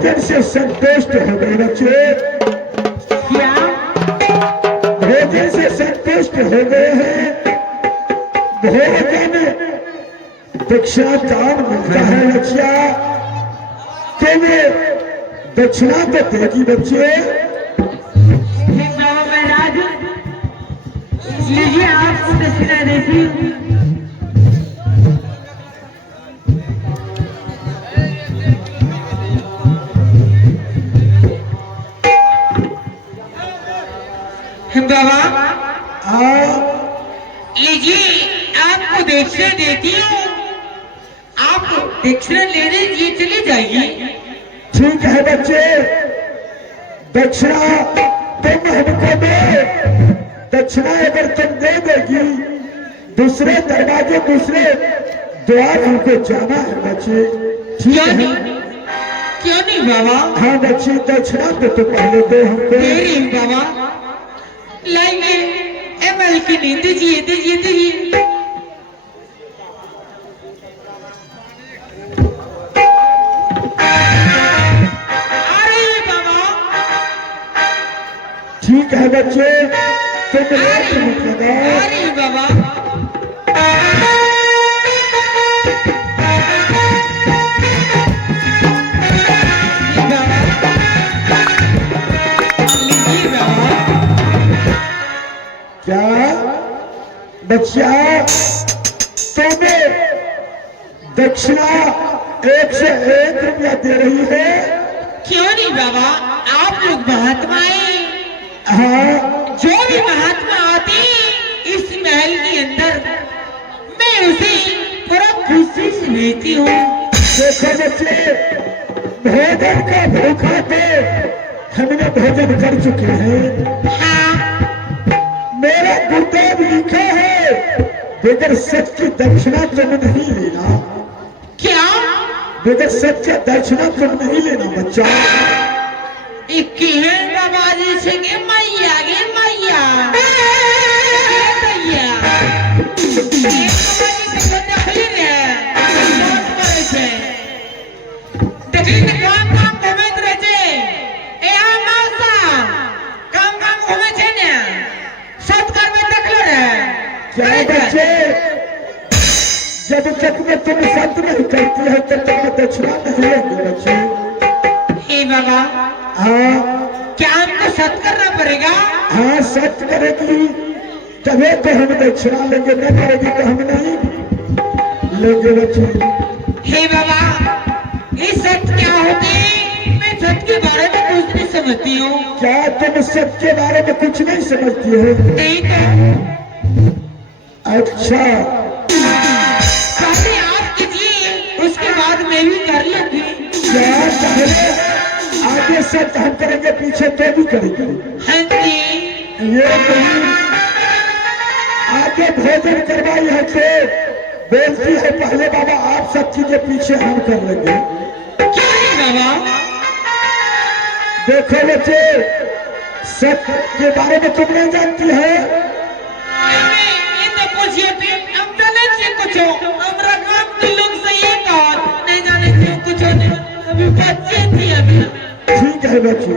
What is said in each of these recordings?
भोजन से संतुष्ट हो गए बच्चे। क्या? भोजन से संतुष्ट हो गए हैं। भोजन दक्षिणा दान मिलता है बच्चा, तो वे दक्षिणा तो देगी बच्चे। बाबा महाराज लीजिए आपको दक्षिणा देती हूँ। बाबा लीजिए आपको दक्षिणा देती हूँ, आप दक्षिणा ले लीजिए, चले जाइए। ठीक है बच्चे, दक्षिणा तुम हमको दे। दक्षिणा अगर तुम दे देगी, दूसरे दरवाजे दूसरे द्वार हमको जाना है बच्चे। ठीक है? क्यों नहीं बाबा? हाँ बच्चे, दक्षिणा तो पहले दे हमको। बाबा लाइए एमएल की नहीं, दीजिए दीजिए दीजिए। अरे बाबा ठीक है बच्चे, तुम लेट मत लगाओ। अरे बाबा क्या बच्चा, तुम्हें दक्षिणा 1 से 1 रुपया दे रही है? क्यों नहीं बाबा, आप लोग महात्मा हैं। हाँ, जो भी महात्मा आते इस महल के अंदर, मैं उसे पूरा खुशी से लेती हूँ। देखो बच्चे, भोजन का भूखा थे, हमने भोजन कर चुके हैं। हाँ मेरा गुरुदेव लिखा है, बगैर सच की दक्षिणा तुम नहीं लेना। क्या? बगैर सच का दक्षिणा तुम नहीं लेना बच्चा। बाबा जी से मैया गे मैया बच्चे, जब तक में तुम सत्य नहीं करती है तब तक में दक्षिणा नहीं लेंगे बच्चे। हे बाबा, हाँ क्या हमको सत्य करना पड़ेगा? हाँ, सत्य करेगी तभी तो हम दक्षिणा लेंगे, न करेगी तो हम नहीं लेंगे बच्चे। हे बाबा, ये सत्य क्या होते? मैं सत्य के बारे में कुछ नहीं समझती हूँ। क्या तुम सत्य के बारे में कुछ नहीं समझती हो? नहीं तो अच्छा, पहले आप कीजिए, उसके बाद मैं भी कर लूंगी। क्या पहले आगे सत्य हम करेंगे, पीछे तो भी करेंगे? हाँ जी। ये नहीं, आगे भोजन करवाई है तो बोलती है पहले बाबा आप सब चीजें, पीछे हम कर लेंगे। क्या है बाबा? देखो बच्चे, सत्य के बारे में तुम नहीं जानती है। कुछ हमरा काम के लोग सही है, नहीं जाने क्यों कुछ अभी बच्चे थी अभी। ठीक है बच्चे,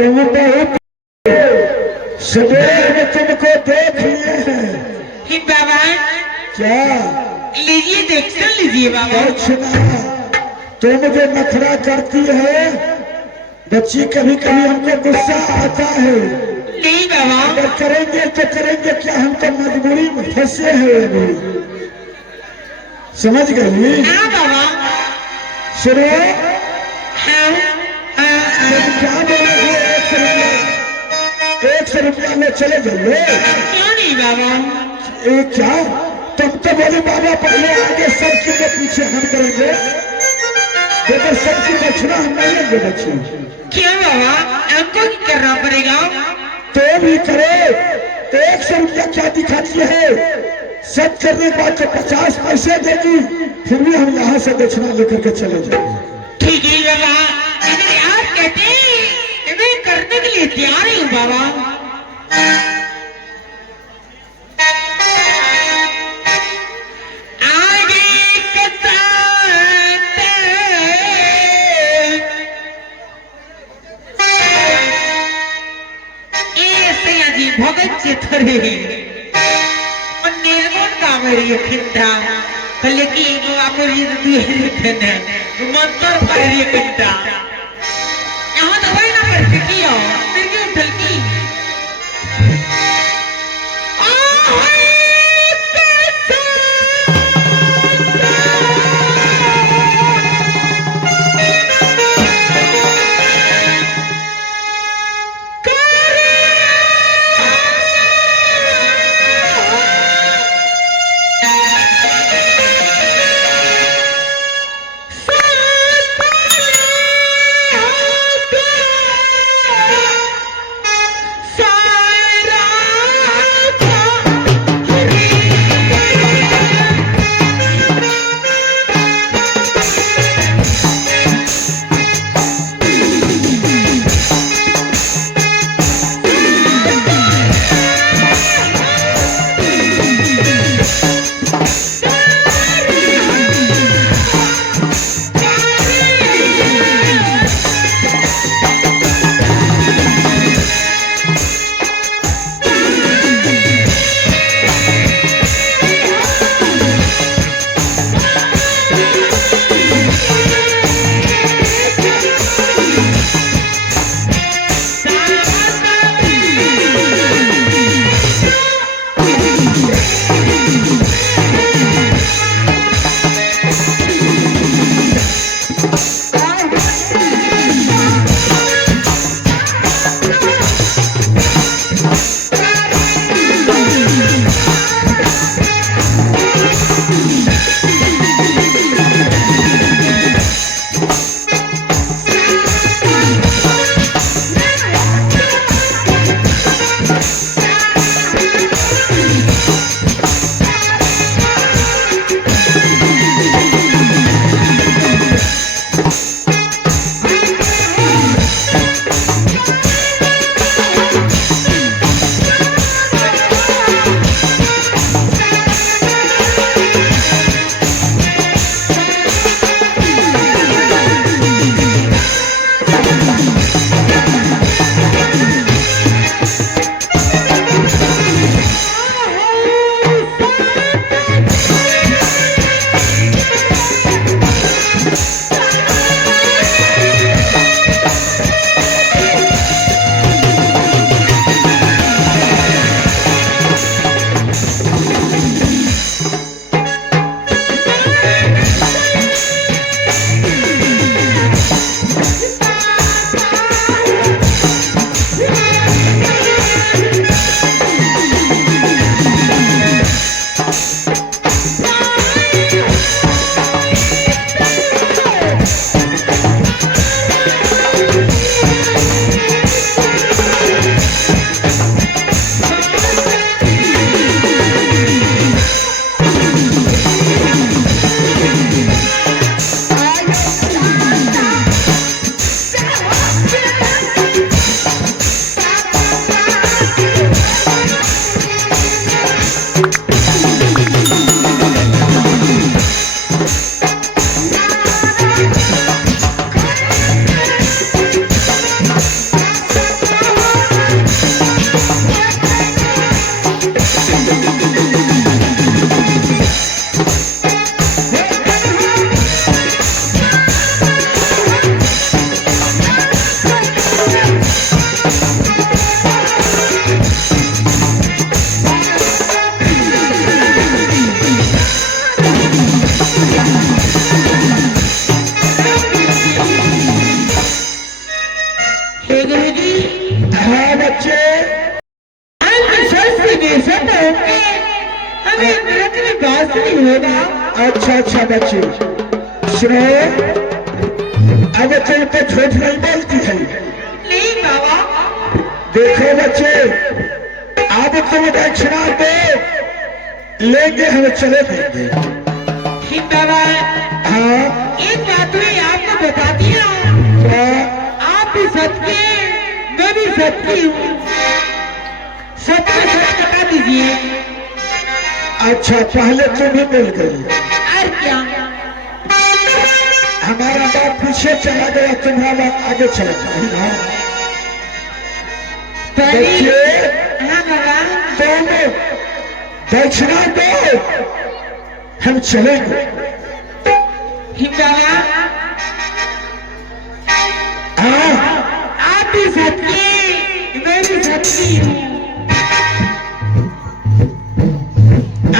तुम बहुत सवेरे में तुमको देख लिए हैं। ही बाबा क्या लीजिए दक्षिण लीजिए बाबा। दक्षिणा? तुम जो नखरा करती है बच्ची, कभी कभी हमको गुस्सा आता है। नहीं बाबा। अगर करेंगे तो करेंगे क्या, हम तो मजबूरी में फंसे हैं अभी, समझ गई? हाँ बाबा। सुनो, हाँ तुम क्या बोलोगे? 100 रुपया में चले जाइए। क्यों नहीं बाबा? ये क्या, तुम तो बोले बाबा पहले आगे सब चीजें पीछे हम करेंगे, देखो सबकी दक्षिणा हम नहीं लेंगे। दक्षिणा क्यों बाबा? हमको क्या करना पड़ेगा? तो भी करे तो 100 रुपया क्या दिखाती है? सब करने के बाद तो 50 पैसे देगी, फिर भी हम यहाँ से दक्षिणा लेकर के चले जाएंगे। ठीक है बाबा, अगर आप कहते हैं तो मैं करने के लिए तैयार ही हूँ बाबा। भगत से थोड़े और निर्गुण का मेरी खिंडा लेकिन वो आपरी है मंत्र पर ये खिंडा यहाँ तो वही ना कर सकी हो निर्गुण उठल की हमेशा तो होंगे, हमें व्रत में बास नहीं होगा। अच्छा अच्छा बच्चे सुनो, अब तुम तो झूठ नहीं बोलती है। नहीं बाबा। देखो बच्चे, अब तुम दक्षिणा दो, लेंगे हम चले देंगे। ठीक बाबा। हाँ एक बात मैं आपको बता दिया, क्या? आप भी सत्य, मैं भी सत्य हूँ, सच में सच बता दीजिए। अच्छा पहले तुम ही मिल गई, और क्या? हमारा बाप पीछे चला गया, तुम्हारा बाप आगे चला गया। पहले हाँ बाबा। तुम दक्षिणा दो, हम चलेंगे। ठीक बाबा। हाँ आप भी सत्य, मैं भी सत्य हूँ।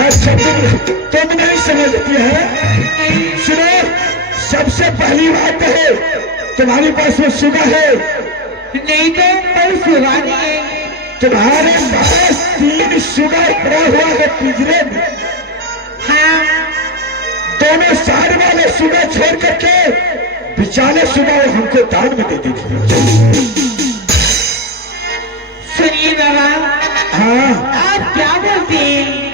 अच्छा तुम नहीं समझती है। सुनो, सबसे पहली बात है तुम्हारे पास में सुगा है? नहीं तो कोई सुगा नहीं है। तुम्हारे पास 3 सुगा पड़ा हुआ है पिंजरे में। हाँ। दोनों साइड वाले सुगा छोड़ करके बिचाले सुगा वो हमको दान में दे दीजिए। सुनिए बाबा। हाँ आप क्या बोलते हैं?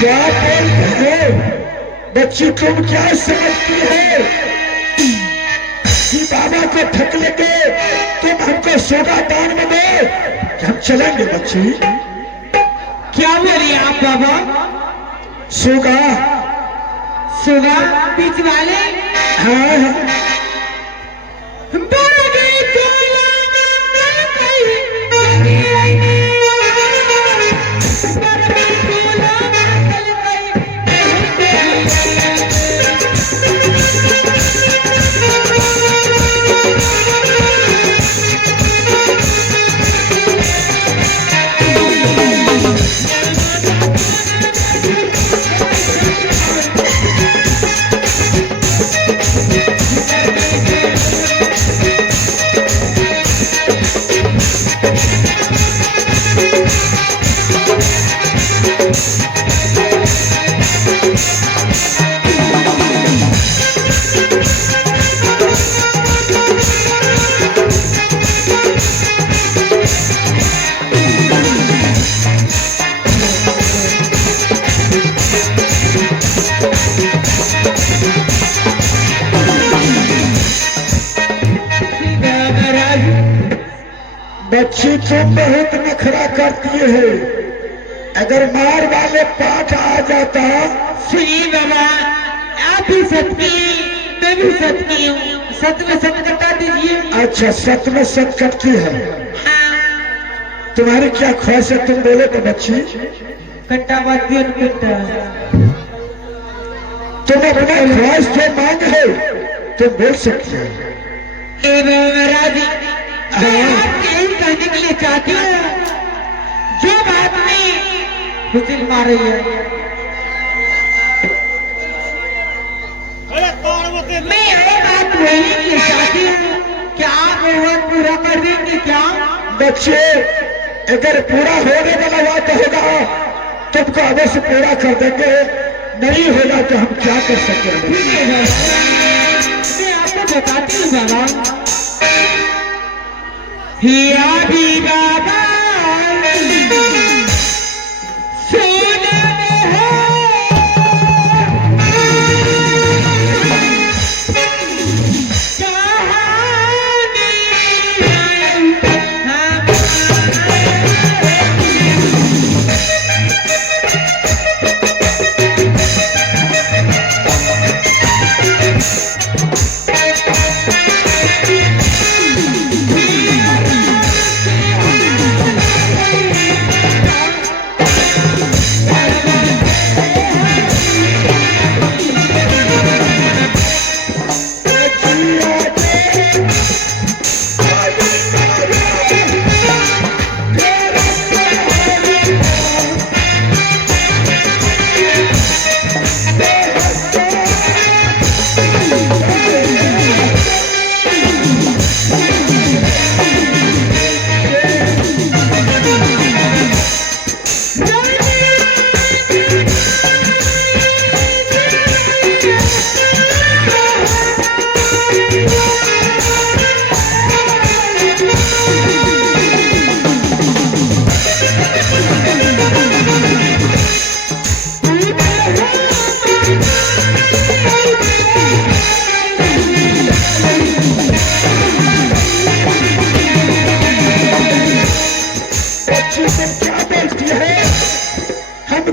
क्या बोल रहे हो बच्ची? तुम क्या समझती हो कि बाबा को ठक लेके तुम हमको सोना दान में दो कि हम चलेंगे? बच्ची क्या बोलिए आप बाबा? सुगा? सुगा बीच वाले? हाँ बच्ची तुम बहुत नखरा करती है। अगर मार वाले पाठ आ जाता। सुनिए बाबा, आप भी सत्य, मैं भी सत्य हूँ, सत्य में सत्य कटा दीजिए। अच्छा सत्य में सत्य करती है। हाँ। तुम्हारी क्या ख्वाहिश है? तुम बोले तो बच्ची। कट्टा बात दियो न कट्टा। तुम अपना ख्वाहिश जो मांग है तुम बोल सकती हो। ए महाराज, मैं आपसे यही कहने के लिए चाहती हूँ, जो बात में हुसिल मार रही है, मैं ये बात बोलने के लिए चाहती हूँ कि आप वो बात पूरा कर देंगे क्या? बच्चे अगर पूरा होने वाला बात होगा तुमको अवश्य पूरा कर देंगे, नहीं होगा तो हम क्या कर सकते हैं? ठीक है बाबा, मैं आपको बताती हूँ बाबा। हिया भी बाबा सोने में है, कहानी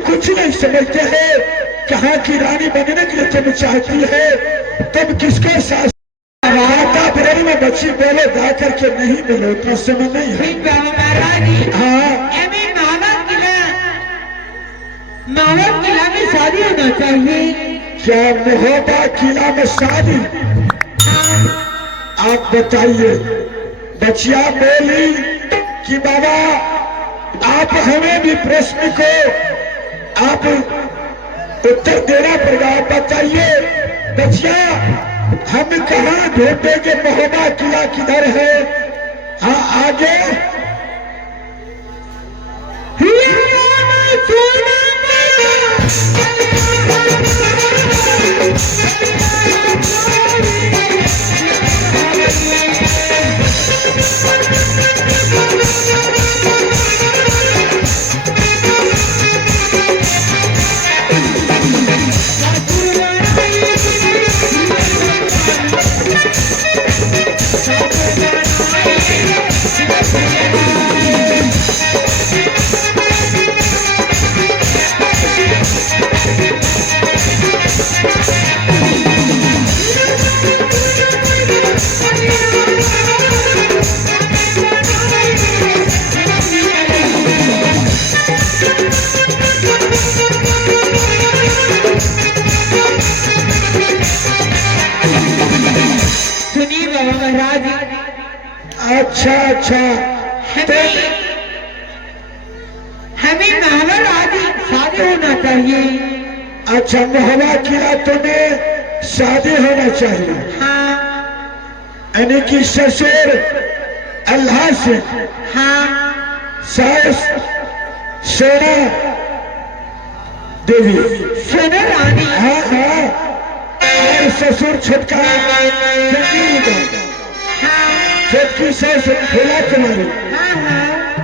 कुछ नहीं समझते हैं। कहाँ की रानी बनने के लिए तुम चाहती है, तुम किसका साथ वातावरण में बच्ची बोले गा करके नहीं मिलो तो समय नहीं है। हाँ माहौल किला में शादी होना चाहिए। क्या महोबा किला में शादी? आप बताइए। बच्चिया बोली कि बाबा आप हमें भी प्रश्न को आप उत्तर देना पड़ेगा। आप बताइए बच्चिया हम कहाँ ढूंढेंगे महोबा किला किधर है? हाँ आगे अच्छा अच्छा हमें महावर आदि शादी होना चाहिए। अच्छा महोबा किला तुम्हें शादी होना चाहिए। हाँ यानी कि ससुर अल्लाह से, हाँ सास सोना देवी, सोना रानी, हाँ हाँ, और ससुर छटका छटकी सास भोला कुमारी,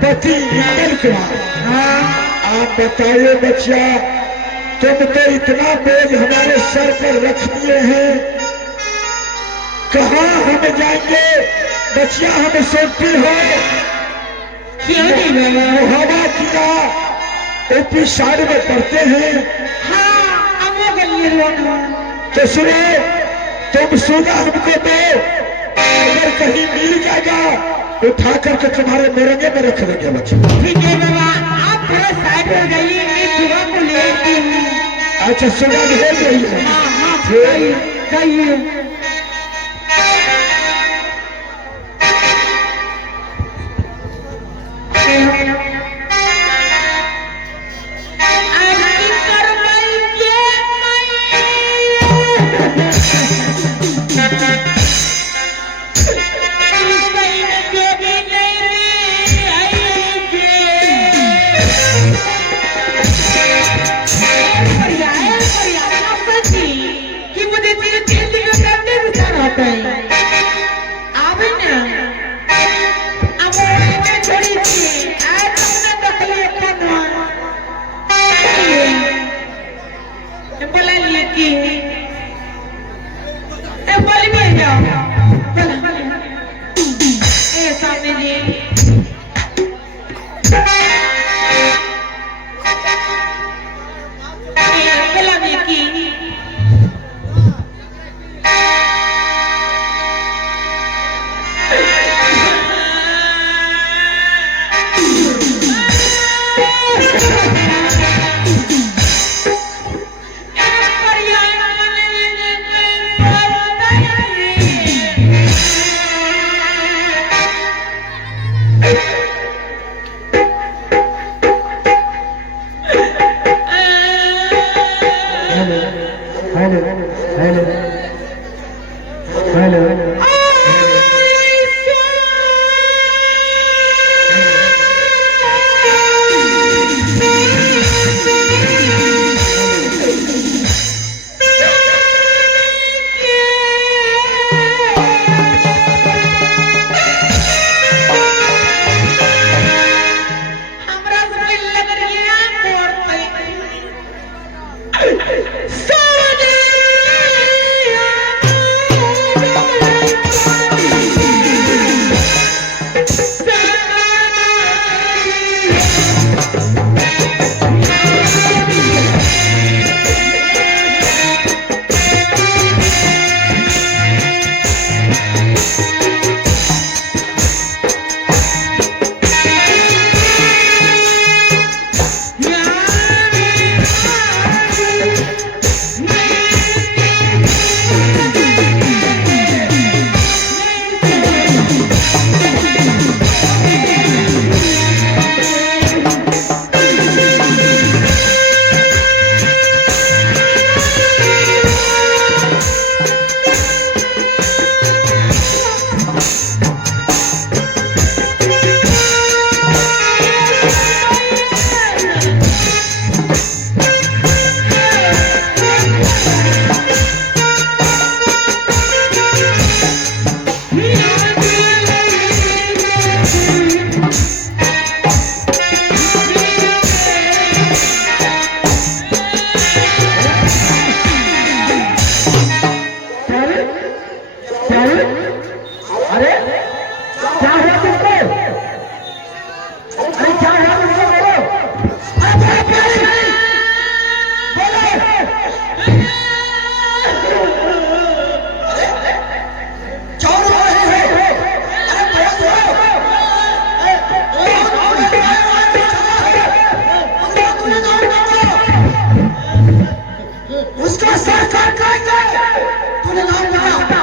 पति इंदल कुमार। आप बताइए बच्चा तुम तो इतना बोझ हमारे सर पर रख दिए हैं, कहाँ हम जाएंगे? बच्चिया हम सोचती हो महोबा किला ऊपी साइड में पढ़ते हैं। तो सुनो तुम सोना हमको दो, अगर कहीं मिल जाएगा उठा करके तुम्हारे मोरंगे में रख देंगे बच्चे। ठीक है बाबा आप थोड़ा साइड हो जाइए, मैं सुबह को ले आती हूँ। अच्छा सुबह भेज रही है। चाहिए सिखाएंगे। तूने नाम बता।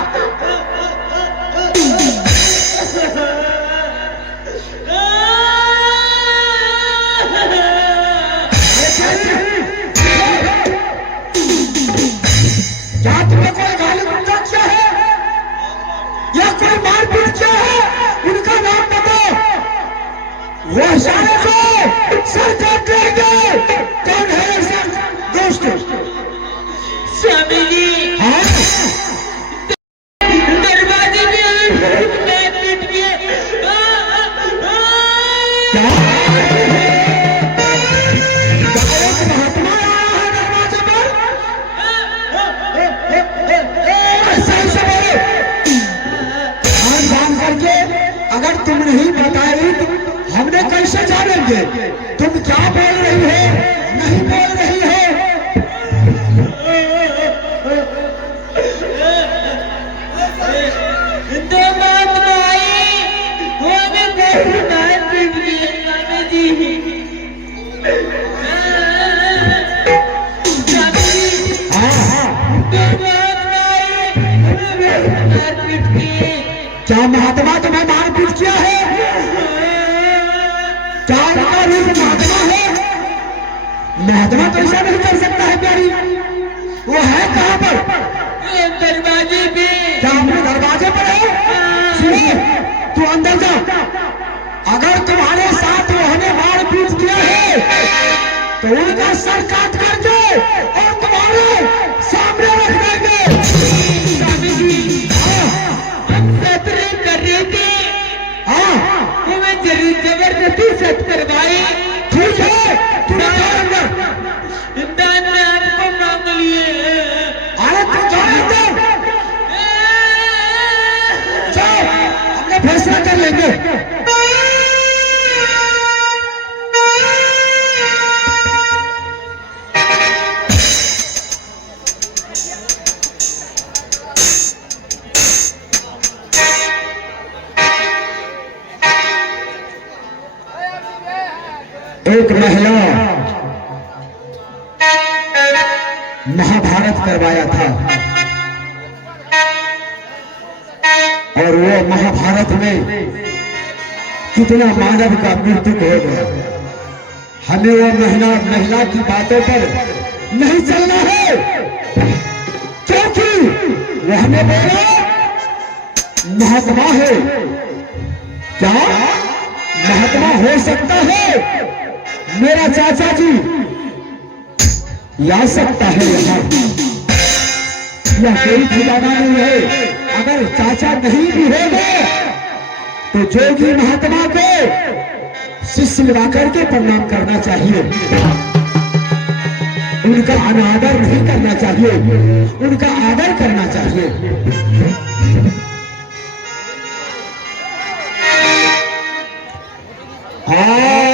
क्या तुम्हें कोई गाली गलौज किया है या कोई मारपीट किया है? उनका नाम बताओ। वो सारे को सर काट देंगे। कौन है ऐसा दोस्त? स्वामी जी हाँ दरवाजे में मारपीट किए। क्या गायक महात्मा आया है दरवाजे पर? सही से बोलो। कान बांध करके अगर तुम नहीं बताई तो हमने कैसे जानेंगे तुम क्या बोल रही हो नहीं बोल रही हो? दो महात्मा आए, वो हमें बहुत मारपीट किए स्वामी जी। स्वामी जी हाँ हाँ, दो महात्मा आए, हमें बहुत मारपीट किए। क्या महात्मा तुम्हें मारपीट किया है? क्या उनका रूप महात्मा है? महात्मा तो ऐसा नहीं कर सकता है प्यारी। वो है कहाँ पर? ये दरवाजे पे। क्या अपने दरवाजे पर है? सुनो, तू अंदर जा। अगर तुम्हारे साथ वो हमें मारपीट किया है तो उनका सर काट करके और तुम्हारे सामने रख देंगे। स्वामी जी हम सत्र कर रहे थे, हाँ हमें जबरदस्ती सत करवाई। ठीक है, तू जा अंदर। दान में आपको मांग लिए। अरे तू जा अंदर, जाओ, हमने फैसला कर लेंगे। एक महिला महाभारत करवाया था और वो महाभारत में कितना मानव का मृत्यु हो गया। हमें वो महिला की बातों पर नहीं चलना है, क्योंकि वो हमें बोला महात्मा है। क्या महात्मा हो सकता है? मेरा चाचा जी ला सकता है यहाँ, या कोई ठिकाना नहीं है। अगर चाचा नहीं भी होगा तो जोगी महात्मा को शिष्य लगा करके प्रणाम करना चाहिए। उनका अनादर नहीं करना चाहिए, उनका आदर करना चाहिए। हाँ